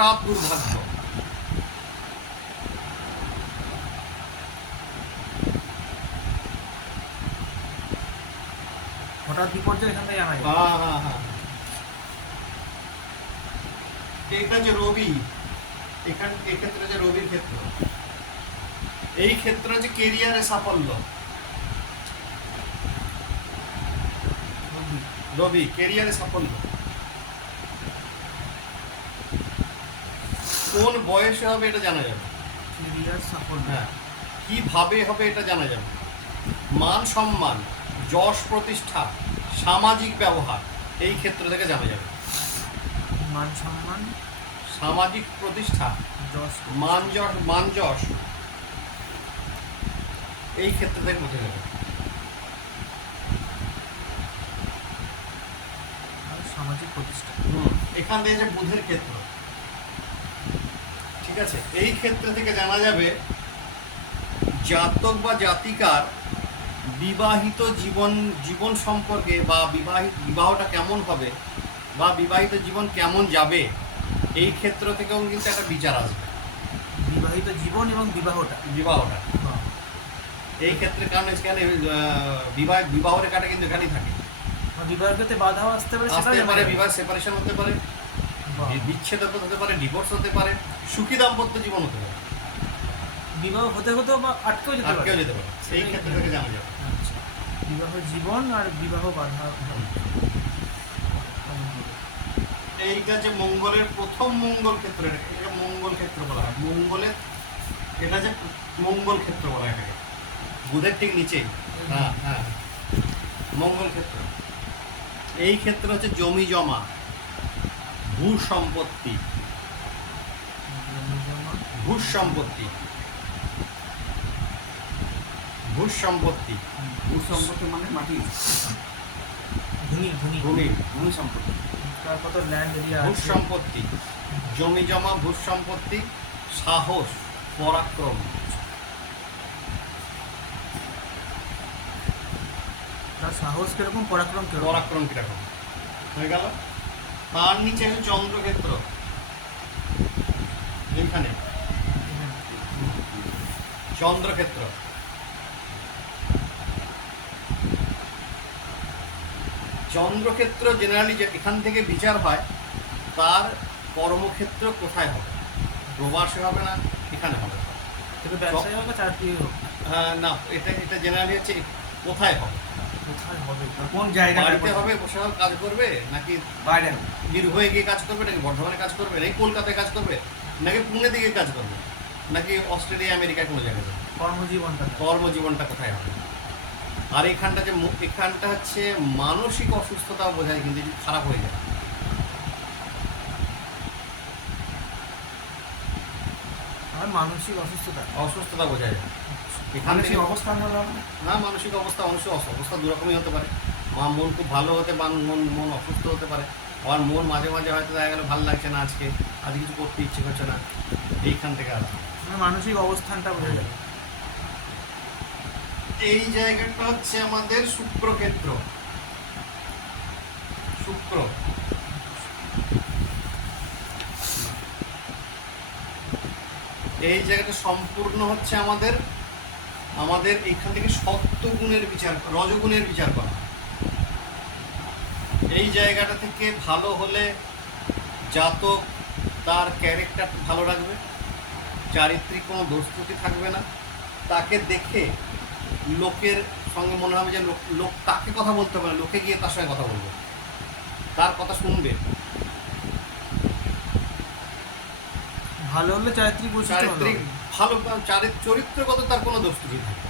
হঠাৎ দুর্ভাগ্য, হঠাৎ বিপর্যয় এখান থেকে জানা যায়। এটা যে রবি, এক্ষেত্রে যে রবির ক্ষেত্র, এই ক্ষেত্রে যে কেরিয়ারে সাফল্য, রবি কেরিয়ারে সাফল্য কোন বয়সে হবে এটা জানা যাবে। কেরিয়ার সাফল্য, হ্যাঁ, কিভাবে হবে এটা জানা যাবে। মান সম্মান, যশ প্রতিষ্ঠা, সামাজিক ব্যবহার এই ক্ষেত্র থেকে জানা যাবে। মান সম্মান, সামাজিক প্রতিষ্ঠা, যশ, মান যশ এই ক্ষেত্র থেকে বোঝা যাবে। আর সামাজিক প্রতিষ্ঠা। এখান থেকে যে বুধের ক্ষেত্র, ঠিক আছে, এই ক্ষেত্র থেকে জানা যাবে জাতক বা জাতিকার বিবাহিত জীবন সম্পর্কে, বা বিবাহটা কেমন হবে বা বিবাহিত জীবন কেমন যাবে, এই ক্ষেত্র থেকেও কিন্তু একটা বিচার আসবে। বিবাহিত জীবন এবং বিবাহটা হ্যাঁ। এই ক্ষেত্রে কারণ এখানে বিবাহ রেখাটা কিন্তু এখানেই থাকে। বিবাহের ক্ষেত্রে বাধাও আসতে পারে, বিবাহ সেপারেশন হতে পারে, বিচ্ছেদ হতে পারে, ডিভোর্স হতে পারে, সুখী দাম্পত্য জীবন হতে পারে, বিবাহ হতে বা আটকেও যেতে পারে। সেই ক্ষেত্র থেকে জানা যাবে। আচ্ছা, বিবাহ জীবন আর বিবাহ বাধা। এইটা যে মঙ্গলের প্রথম মঙ্গল ক্ষেত্র, এটা মঙ্গল ক্ষেত্র বলা হয়। এটা যে মঙ্গল ক্ষেত্র বলা হয় এটাকে, বুধের ঠিক নিচেই। হ্যাঁ, মঙ্গল ক্ষেত্র। এই ক্ষেত্র হচ্ছে জমি জমা, ভূ সম্পত্তি, মানে মাটি, ভূমি সম্পত্তি, তারপর তো ল্যান্ড এরিয়া, ভূ সম্পত্তি, জমি জমা, ভূ সম্পত্তি, সাহস, পরাক্রম। তার সাহস কিরকম, পরাক্রম কিরকম হয়ে গেল। তার নিচে আছে চন্দ্রক্ষেত্র, এইখানে চন্দ্রক্ষেত্র। চন্দ্রক্ষেত্র জেনারেলি যে এখান থেকে বিচার হয়, তার কর্মক্ষেত্র কোথায় হবে, প্রবাসে হবে না এখানে হবে, ব্যবসায়ী হোক বা চাকরি হোক। না, এটা জেনারেলি হচ্ছে কোথায় হবে, কোন জায়গায় বাড়িতে হবে, বসে কাজ করবে, নাকি বাইরে হয়ে গিয়ে কাজ করবে, নাকি বর্ধমানে কাজ করবে, নাকি কলকাতায় কাজ করবে, নাকি পুনে দিকে কাজ করবে, নাকি অস্ট্রেলিয়া আমেরিকায় কোনো জায়গায় যাবে, কর্মজীবনটা কোথায় হবে। আর এখানটা হচ্ছে মানসিক অসুস্থতা বোঝায়, কিন্তু খারাপ হয়ে যায়। মানসিক অসুস্থতা বোঝা যায় এখানে। অবস্থান হলো না, মানসিক অবস্থা অবস্থা দু রকমই হতে পারে। মন খুব ভালো হতে পারে, মন অসুস্থ হতে পারে। আবার মন মাঝে মাঝে হয়তো দেখা গেলো ভালো লাগছে না, আজকে কিছু করতে ইচ্ছে করছে না, এইখান থেকে আসবে মানসিক অবস্থানটা বোঝা যাবে। এই জায়গাটা হচ্ছে আমাদের শুক্রক্ষেত্র। শুক্র এই জায়গাটা সম্পূর্ণ হচ্ছে আমাদের এখান থেকে সত্যগুণের বিচার, রজগুণের বিচার করা। এই জায়গাটা থেকে ভালো হলে জাতক তার ক্যারেক্টার ভালো রাখবে, চারিত্রিক কোনো দোষ ত্রুটি থাকবে না, তাকে দেখে লোকের সঙ্গে মনে হবে যে লোক তাকে কথা বলতে পারে, লোকে গিয়ে তার সঙ্গে কথা বলবে, তার কথা শুনবে। ভালো হলে চারিত্রিক ভালো, চরিত্রগত তার কোনো দোষ ত্রুটি থাকবে।